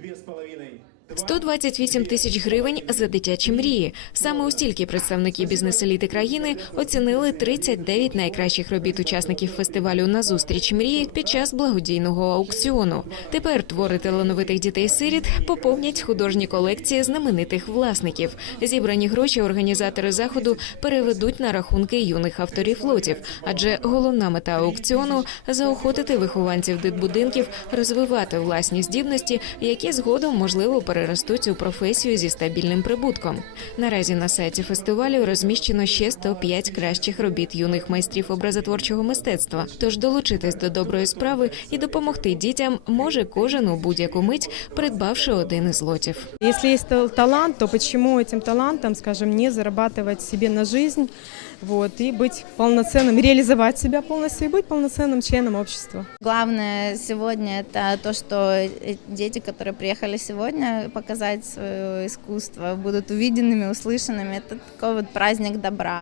2,5. 128 тисяч гривень за дитячі мрії. Саме у стільки представники бізнес-еліти країни оцінили 39 найкращих робіт учасників фестивалю «Назустріч мрії під час благодійного аукціону. Тепер твори талановитих дітей-сиріт поповнять художні колекції знаменитих власників. Зібрані гроші організатори заходу переведуть на рахунки юних авторів лотів, адже головна мета аукціону заохотити вихованців дитбудинків розвивати власні здібності, які згодом можливо переростуть у професію зі стабільним прибутком. Наразі на сайті фестивалю розміщено ще 105 кращих робіт юних майстрів образотворчого мистецтва. Тож долучитись до доброї справи і допомогти дітям може кожен у будь-яку мить, придбавши один із лотів. Если есть тал- талант, то почему этим талантом, скажем, не зарабатывать себе на жизнь, вот, и быть полноценным, реализовать себя полностью и быть полноценным членом общества. Главное сегодня это то, что э, дети, которые приехали сегодня показать свое искусство, будут увиденными, услышанными. Это такой вот праздник добра.